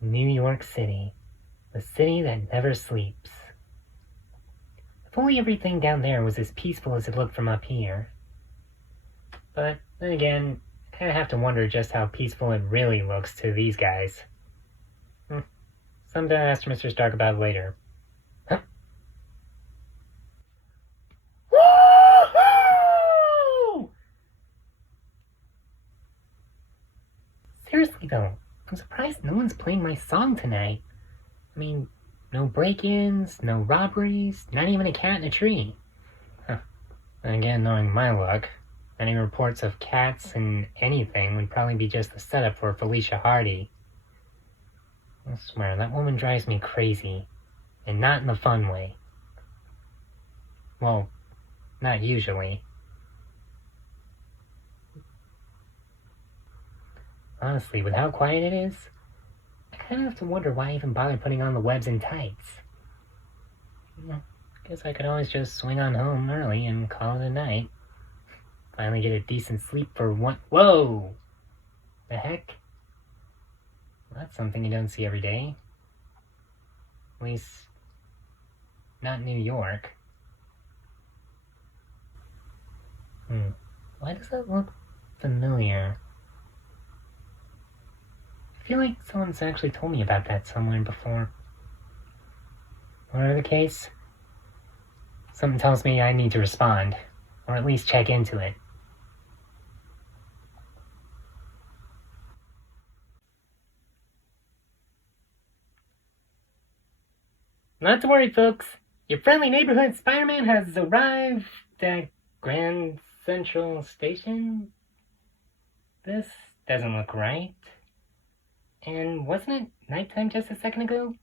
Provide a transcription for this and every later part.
New York City. The city that never sleeps. If only everything down there was as peaceful as it looked from up here. But then again, I kinda have to wonder just how peaceful it really looks to these guys. Something to ask Mr. Stark about later. Huh? Woohoo! Seriously though, I'm surprised no one's playing my song tonight. I mean, no break-ins, no robberies, not even a cat in a tree. Huh. And again, knowing my luck, any reports of cats and anything would probably be just the setup for Felicia Hardy. I swear, that woman drives me crazy. And not in the fun way. Well, not usually. Honestly, with how quiet it is, I kind of have to wonder why I even bother putting on the webs and tights. Guess I could always just swing on home early and call it a night. Finally get a decent sleep for one. Whoa! The heck? Well, that's something you don't see every day. At least, not New York. Why does that look familiar? I feel like someone's actually told me about that somewhere before. Whatever the case, something tells me I need to respond, or at least check into it. Not to worry, folks. Your friendly neighborhood Spider-Man has arrived at Grand Central Station. This doesn't look right. And wasn't it nighttime just a second ago?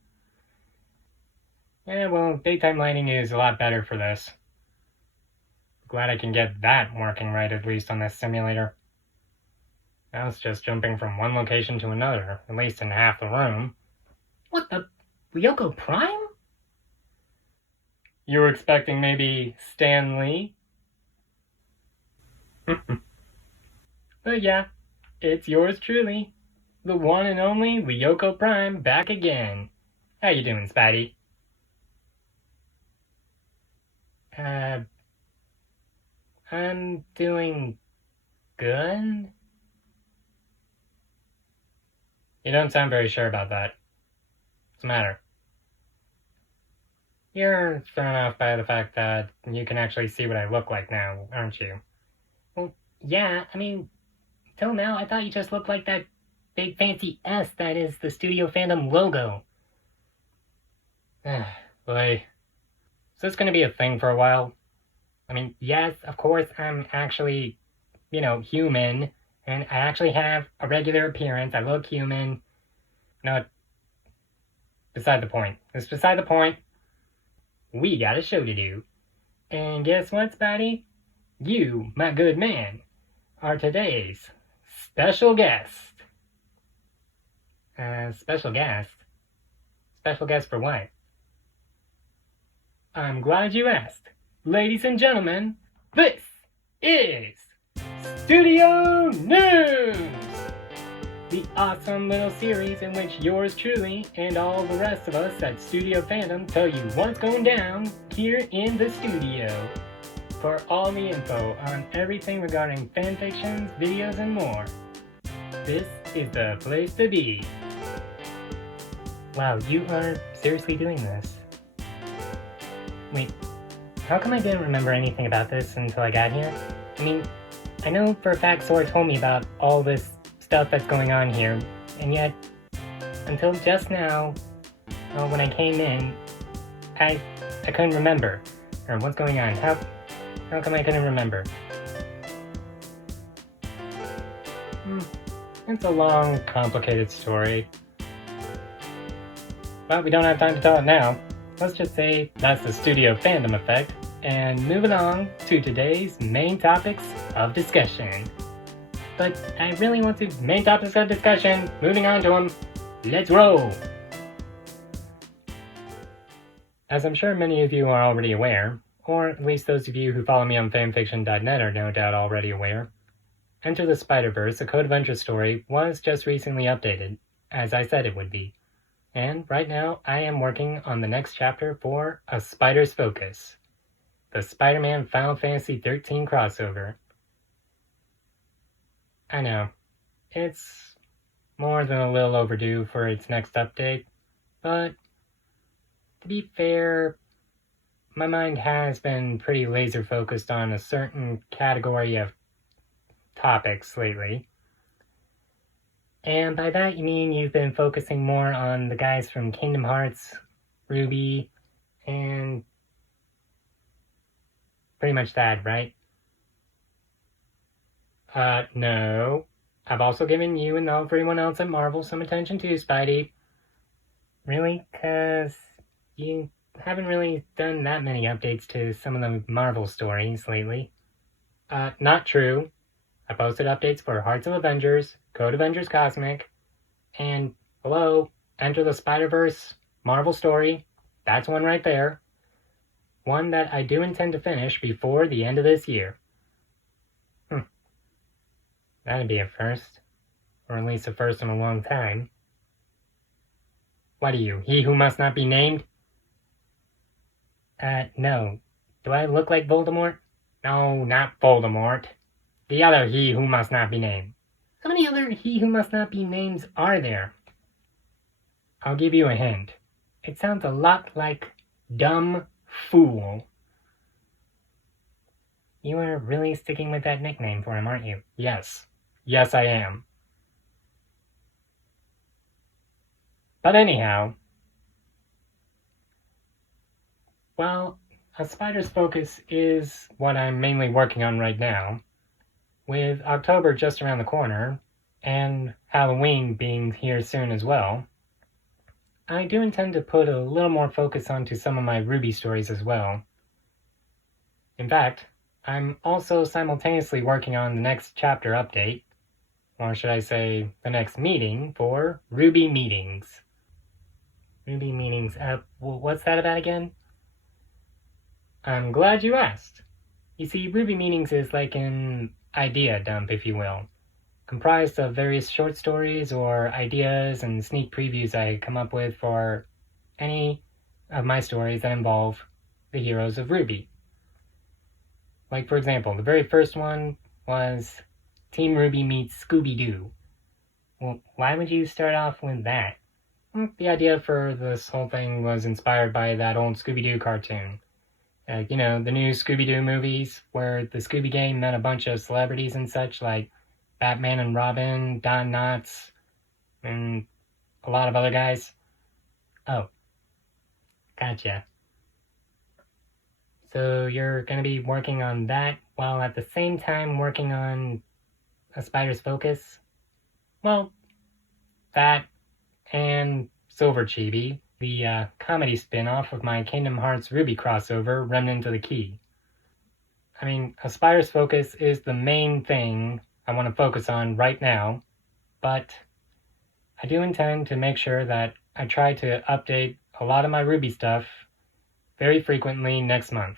Yeah, well, daytime lighting is a lot better for this. Glad I can get that working right, at least on this simulator. Now it's just jumping from one location to another, at least in half the room. What the? Lyoko Prime? You were expecting maybe Stan Lee? But yeah, it's yours truly. The one and only Lyoko Prime back again. How you doing, Spidey? I'm doing good? You don't sound very sure about that. What's the matter? You're thrown off by the fact that you can actually see what I look like now, aren't you? Well, yeah, I mean, till now I thought you just looked like that big fancy S that is the Studio Fandom logo. Boy, is this gonna be a thing for a while? I mean, yes, of course I'm actually, human, and I actually have a regular appearance, I look human. No, beside the point. It's beside the point. We got a show to do. And guess what, Spidey? You, my good man, are today's special guest. Special guest? Special guest for what? I'm glad you asked. Ladies and gentlemen, this is Studio News! The awesome little series in which yours truly and all the rest of us at Studio Fandom tell you what's going down here in the studio. For all the info on everything regarding fanfictions, videos, and more, this is the place to be. Wow, you are seriously doing this? Wait, how come I didn't remember anything about this until I got here? I mean, I know for a fact Sora told me about all this stuff that's going on here, and yet, until just now, when I came in, I couldn't remember. Or what's going on? How come I couldn't remember? It's a long, complicated story. But we don't have time to tell it now. Let's just say that's the Studio Fandom effect, and moving on to today's main topics of discussion. But I really want to main topics of discussion, moving on to them. Let's roll! As I'm sure many of you are already aware, or at least those of you who follow me on fanfiction.net are no doubt already aware, Enter the Spider-Verse, a Code of Venture story, was just recently updated, as I said it would be. And right now, I am working on the next chapter for A Spider's Focus, the Spider-Man Final Fantasy XIII crossover. I know, it's more than a little overdue for its next update, but to be fair, my mind has been pretty laser focused on a certain category of topics lately. And by that you mean you've been focusing more on the guys from Kingdom Hearts, Ruby, and pretty much that, right? No. I've also given you and everyone else at Marvel some attention too, Spidey. Really? 'Cause you haven't really done that many updates to some of the Marvel stories lately. Not true. I posted updates for Hearts of Avengers, Code Avengers Cosmic, and, hello, Enter the Spider-Verse Marvel story. That's one right there. One that I do intend to finish before the end of this year. That'd be a first. Or at least a first in a long time. What are you, he who must not be named? No. Do I look like Voldemort? No, not Voldemort. The other he who must not be named. How many other he who must not be names are there? I'll give you a hint. It sounds a lot like dumb fool. You are really sticking with that nickname for him, aren't you? Yes. Yes, I am. But anyhow, well, A Spider's Focus is what I'm mainly working on right now. With October just around the corner, and Halloween being here soon as well, I do intend to put a little more focus onto some of my Ruby stories as well. In fact, I'm also simultaneously working on the next chapter update, or should I say, the next meeting for Ruby Meetings. Ruby Meetings, what's that about again? I'm glad you asked. You see, Ruby Meetings is like an idea dump, if you will, comprised of various short stories or ideas and sneak previews I come up with for any of my stories that involve the heroes of Ruby. Like, for example, the very first one was Team Ruby meets Scooby-Doo. Well, why would you start off with that? Well, the idea for this whole thing was inspired by that old Scooby-Doo cartoon. The new Scooby-Doo movies, where the Scooby Gang met a bunch of celebrities and such, like Batman and Robin, Don Knotts, and a lot of other guys. Oh, gotcha. So you're going to be working on that while at the same time working on A Spider's Focus? Well, that and Silver Chibi, the comedy spin-off of my Kingdom Hearts Ruby crossover, Remnant of the Key. I mean, A Spider's Focus is the main thing I want to focus on right now, but I do intend to make sure that I try to update a lot of my Ruby stuff very frequently next month.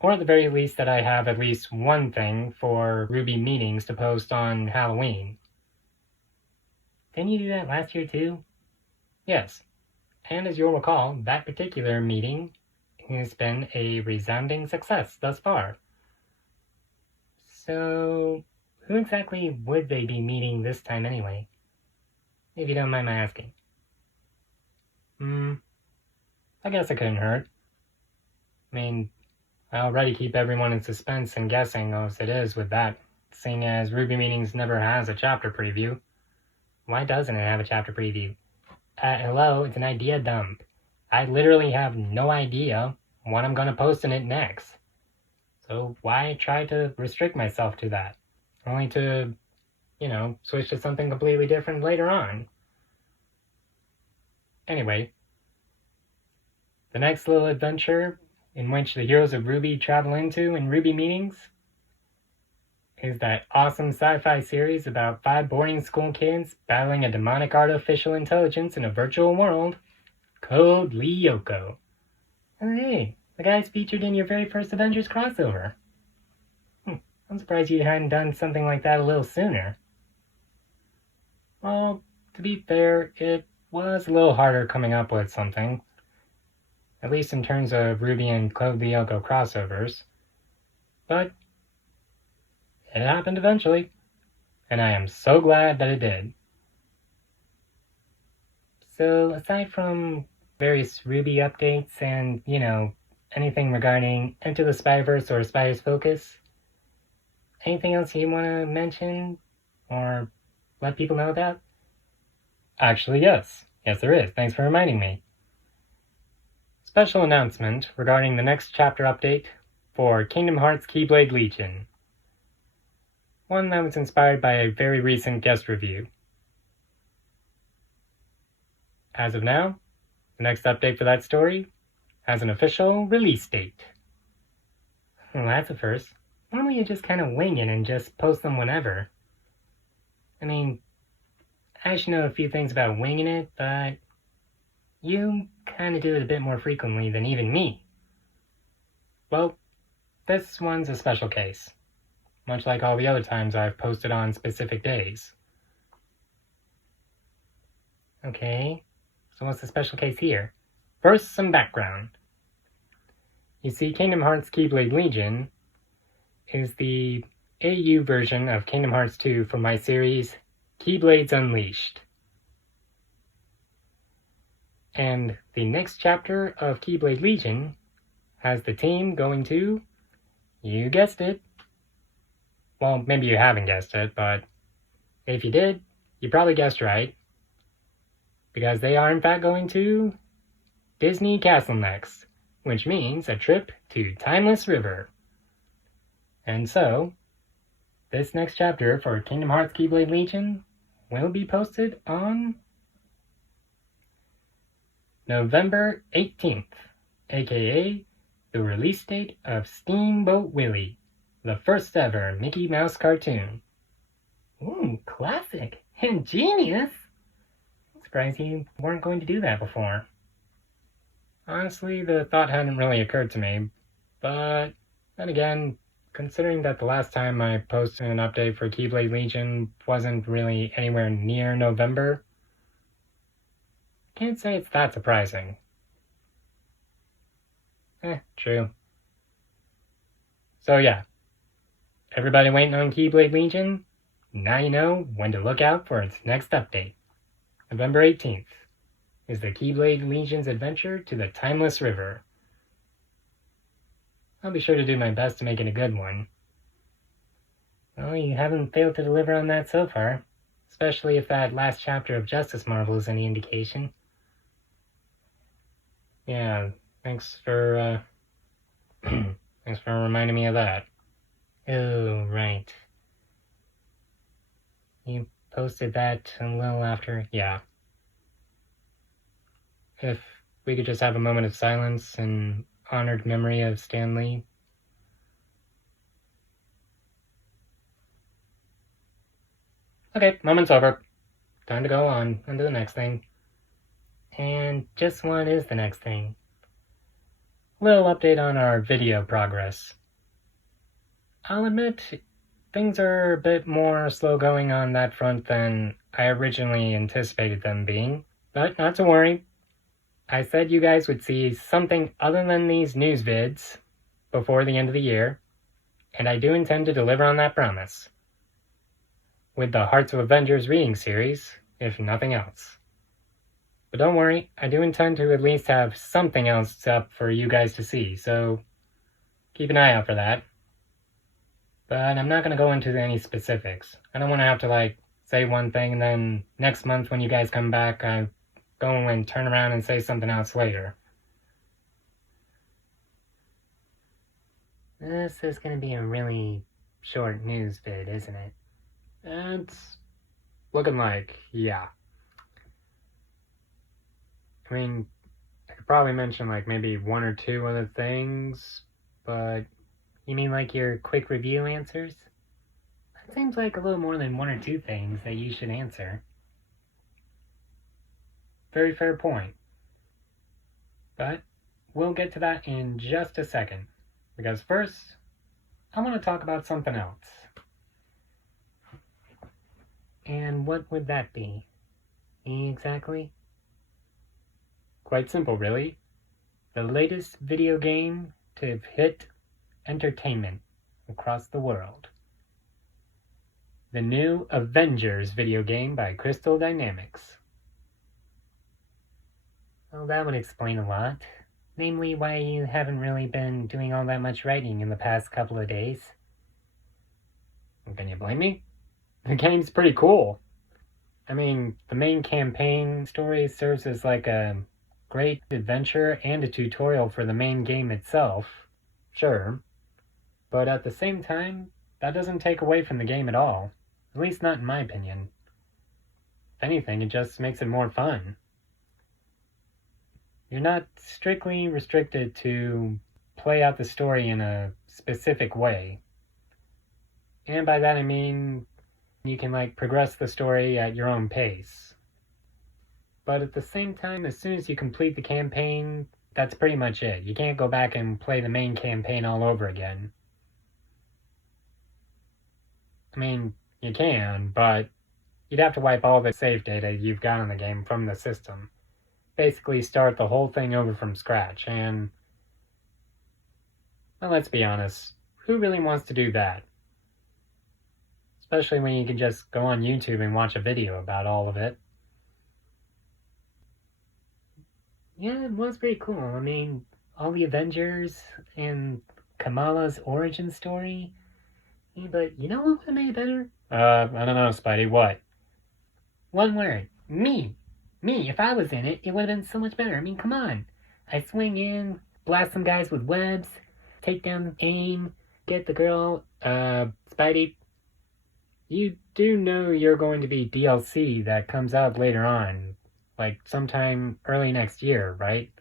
Or at the very least that I have at least one thing for Ruby meetings to post on Halloween. Didn't you do that last year too? Yes. And as you'll recall, that particular meeting has been a resounding success thus far. So, who exactly would they be meeting this time anyway? If you don't mind my asking. I guess it couldn't hurt. I mean, I already keep everyone in suspense and guessing as it is with that, seeing as Ruby Meetings never has a chapter preview. Why doesn't it have a chapter preview? Hello, it's an idea dump. I literally have no idea what I'm gonna post in it next. So why try to restrict myself to that? Only to, switch to something completely different later on. Anyway, the next little adventure in which the heroes of Ruby travel into in Ruby Meetings is that awesome sci-fi series about 5 boarding school kids battling a demonic artificial intelligence in a virtual world called Lyoko. Oh, hey, the guys featured in your very first Avengers crossover. I'm surprised you hadn't done something like that a little sooner. Well, to to be fair, it was a little harder coming up with something. At least in terms of Ruby and Lyoko crossovers. But it happened eventually, and I am so glad that it did. So aside from various Ruby updates and, anything regarding Into the Spider-Verse or Spider's Focus, anything else you want to mention or let people know about? Actually, yes. Yes, there is. Thanks for reminding me. Special announcement regarding the next chapter update for Kingdom Hearts Keyblade Legion. One that was inspired by a very recent guest review. As of now, the next update for that story has an official release date. Well, that's a first. Normally you just kind of wing it and just post them whenever. I mean, I should know a few things about winging it, but you kind of do it a bit more frequently than even me. Well, this one's a special case, much like all the other times I've posted on specific days. Okay, so what's the special case here? First, some background. You see, Kingdom Hearts Keyblade Legion is the AU version of Kingdom Hearts 2 from my series Keyblades Unleashed. And the next chapter of Keyblade Legion has the team going to, you guessed it. Well, maybe you haven't guessed it, but if you did, you probably guessed right. Because they are in fact going to Disney Castle next, which means a trip to Timeless River. And so, this next chapter for Kingdom Hearts Keyblade Legion will be posted on November 18th, aka the release date of Steamboat Willie, the first ever Mickey Mouse cartoon. Ooh, classic! Ingenious! I'm surprised you weren't going to do that before. Honestly, the thought hadn't really occurred to me, but then again, considering that the last time I posted an update for Keyblade Legion wasn't really anywhere near November, can't say it's that surprising. True. So yeah, everybody waiting on Keyblade Legion? Now you know when to look out for its next update. November 18th is the Keyblade Legion's adventure to the Timeless River. I'll be sure to do my best to make it a good one. Well, you haven't failed to deliver on that so far, especially if that last chapter of Justice Marvel is any indication. Yeah, thanks for reminding me of that. Oh, right. You posted that a little after, yeah. If we could just have a moment of silence in honored memory of Stan Lee. Okay, moment's over. Time to go on to the next thing. And just what is the next thing? A little update on our video progress. I'll admit, things are a bit more slow going on that front than I originally anticipated them being, but not to worry. I said you guys would see something other than these news vids before the end of the year, and I do intend to deliver on that promise. With the Hearts of Avengers reading series, if nothing else. But don't worry, I do intend to at least have something else up for you guys to see, so keep an eye out for that. But I'm not going to go into any specifics. I don't want to have to say one thing and then next month when you guys come back, I go and turn around and say something else later. This is going to be a really short news vid, isn't it? It's looking like, yeah. I mean, I could probably mention maybe one or two other things, but you mean your quick review answers? That seems like a little more than one or two things that you should answer. Very fair point. But we'll get to that in just a second, because first, I want to talk about something else. And what would that be? exactly? Quite simple, really. The latest video game to hit entertainment across the world. The new Avengers video game by Crystal Dynamics. Well, that would explain a lot. Namely, why you haven't really been doing all that much writing in the past couple of days. Can you blame me? The game's pretty cool. I mean, the main campaign story serves as like a great adventure and a tutorial for the main game itself. Sure. But at the same time, that doesn't take away from the game at all. At least not in my opinion. If anything, it just makes it more fun. You're not strictly restricted to play out the story in a specific way. And by that I mean you can progress the story at your own pace. But at the same time, as soon as you complete the campaign, that's pretty much it. You can't go back and play the main campaign all over again. I mean, you can, but you'd have to wipe all the save data you've got in the game from the system. Basically start the whole thing over from scratch, and well, let's be honest, who really wants to do that? Especially when you can just go on YouTube and watch a video about all of it. Yeah, it was pretty cool. I mean, all the Avengers and Kamala's origin story. Yeah, but you know what would have made it better? I don't know, Spidey, what? One word. Me. Me, if I was in it, it would have been so much better. I mean, come on. I swing in, blast some guys with webs, take down the aim, get the girl. Spidey, you do know you're going to be DLC that comes out later on, sometime early next year, right?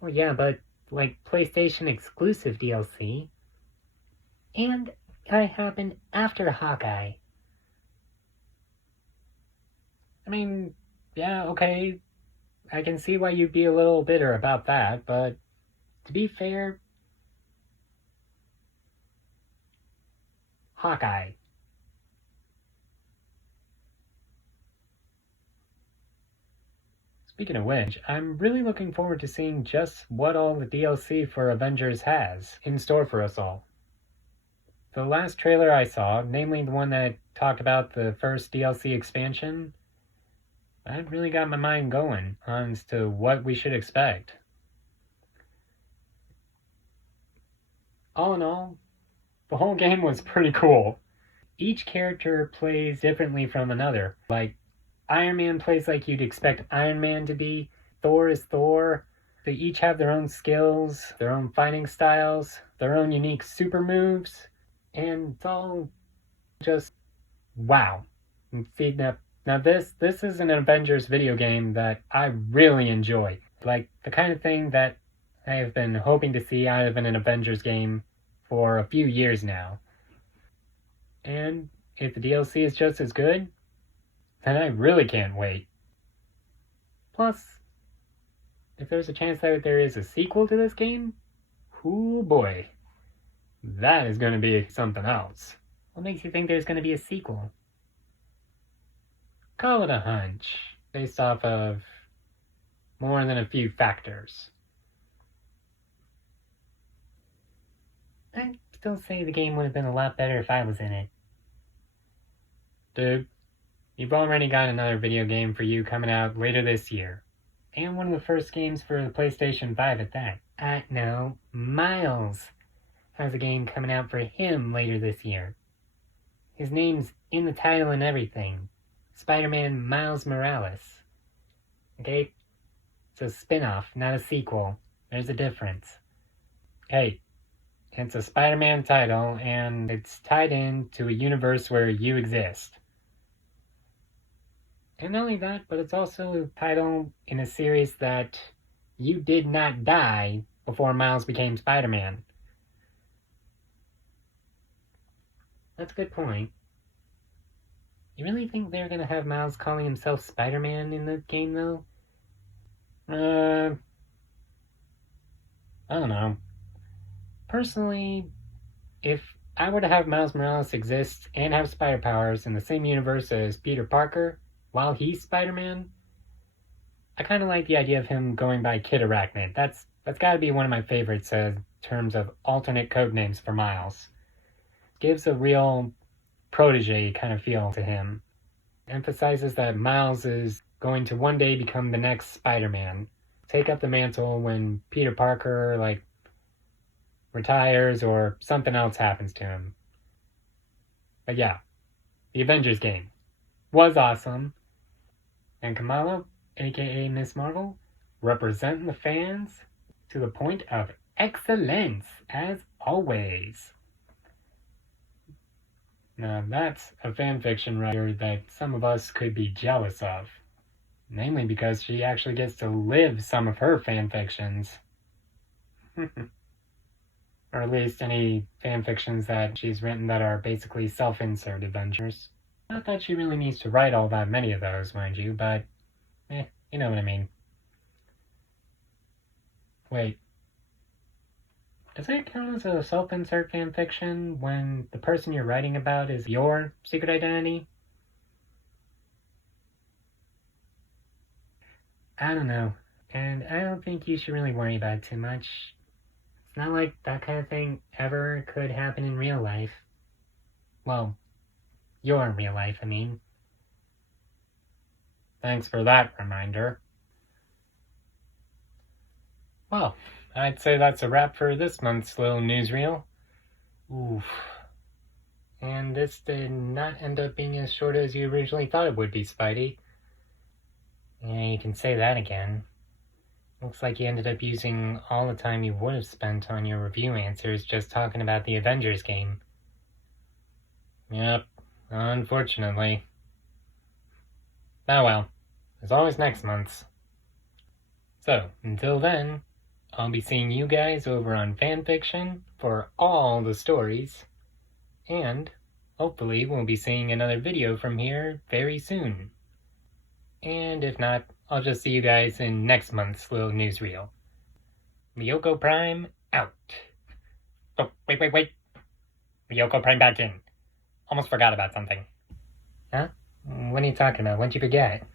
Well, yeah, but PlayStation exclusive DLC. And I happened after Hawkeye. I mean, yeah, okay, I can see why you'd be a little bitter about that, but to be fair, Hawkeye. Speaking of which, I'm really looking forward to seeing just what all the DLC for Avengers has in store for us all. The last trailer I saw, namely the one that talked about the first DLC expansion, that really got my mind going as to what we should expect. All in all, the whole game was pretty cool. Each character plays differently from another. Iron Man plays like you'd expect Iron Man to be. Thor is Thor. They each have their own skills, their own fighting styles, their own unique super moves, and it's all just wow. See, now this is an Avengers video game that I really enjoy. The kind of thing that I have been hoping to see out of an Avengers game for a few years now. And if the DLC is just as good, then I really can't wait. Plus, if there's a chance that there is a sequel to this game, oh boy, that is going to be something else. What makes you think there's going to be a sequel? Call it a hunch, based off of more than a few factors. I'd still say the game would have been a lot better if I was in it. Dude, you've already got another video game for you coming out later this year. And one of the first games for the PlayStation 5 at that. No, Miles has a game coming out for him later this year. His name's in the title and everything. SpiderMan Miles Morales. Okay? It's a spin-off, not a sequel. There's a difference. Hey, it's a Spider-Man title, and it's tied in to a universe where you exist. And not only that, but it's also a title in a series that you did not die before Miles became Spider-Man. That's a good point. You really think they're gonna have Miles calling himself Spider-Man in the game, though? I don't know. Personally, if I were to have Miles Morales exist and have spider powers in the same universe as Peter Parker, while he's Spider-Man, I kind of like the idea of him going by Kid Arachnid. That's got to be one of my favorites in terms of alternate code names for Miles. Gives a real protege kind of feel to him. Emphasizes that Miles is going to one day become the next Spider-Man. Take up the mantle when Peter Parker, retires or something else happens to him. But yeah, the Avengers game was awesome. And Kamala, aka Miss Marvel, representing the fans to the point of excellence, as always. Now that's a fanfiction writer that some of us could be jealous of. Namely because she actually gets to live some of her fanfictions. Or at least any fanfictions that she's written that are basically self-insert adventures. Not that she really needs to write all that many of those, mind you, but you know what I mean. Wait. Does it count as a self-insert fanfiction when the person you're writing about is your secret identity? I don't know. And I don't think you should really worry about it too much. It's not like that kind of thing ever could happen in real life. Well, your real life, I mean. Thanks for that reminder. Well, I'd say that's a wrap for this month's little newsreel. Oof. And this did not end up being as short as you originally thought it would be, Spidey. Yeah, you can say that again. Looks like you ended up using all the time you would have spent on your review answers just talking about the Avengers game. Yep, unfortunately. Oh well, there's always next month's. So, until then, I'll be seeing you guys over on Fanfiction for all the stories, and hopefully we'll be seeing another video from here very soon. And if not, I'll just see you guys in next month's little newsreel. Lyoko Prime out. Oh, wait. Lyoko Prime back in. Almost forgot about something. Huh? What are you talking about? What'd you forget?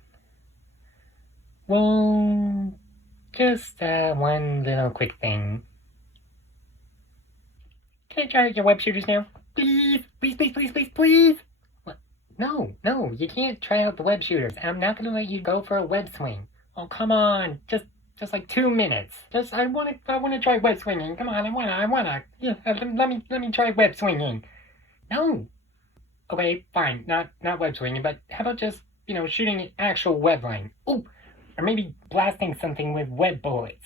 Well, just one little quick thing. Can I try out your web shooters now? Please! What? No, you can't try out the web shooters. I'm not gonna let you go for a web swing. Oh, come on. Just like 2 minutes. I wanna try web swinging. Come on, I wanna. Yeah, let me try web swinging. No. Okay, fine. Not web swinging, but how about just, shooting an actual web line? Ooh, or maybe blasting something with web bullets.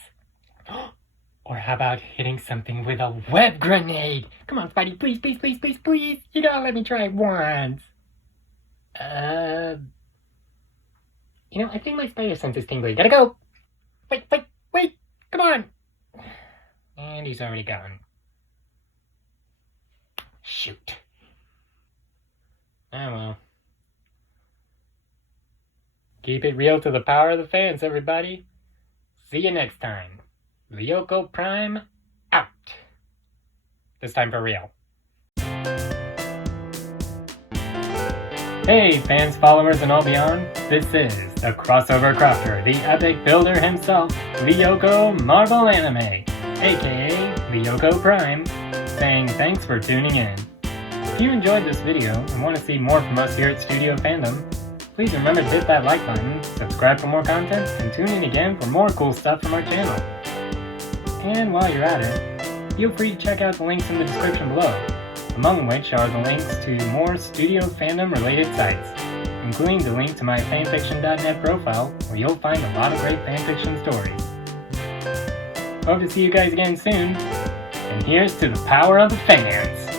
Or how about hitting something with a web grenade? Come on, Spidey, please. You gotta let me try it once. I think my spider sense is tingly. Gotta go! Wait! Come on! And he's already gone. Shoot. Oh well. Keep it real to the power of the fans, everybody. See you next time. Lyoko Prime out. This time for real. Hey fans, followers, and all beyond, this is the Crossover Crofter, the epic builder himself, Lyoko Marvel Anime, aka Lyoko Prime, saying thanks for tuning in. If you enjoyed this video and want to see more from us here at Studio Fandom, please remember to hit that like button, subscribe for more content, and tune in again for more cool stuff from our channel. And while you're at it, feel free to check out the links in the description below, among which are the links to more Studio Fandom related sites, including the link to my fanfiction.net profile, where you'll find a lot of great fanfiction stories. Hope to see you guys again soon, and here's to the power of the fans!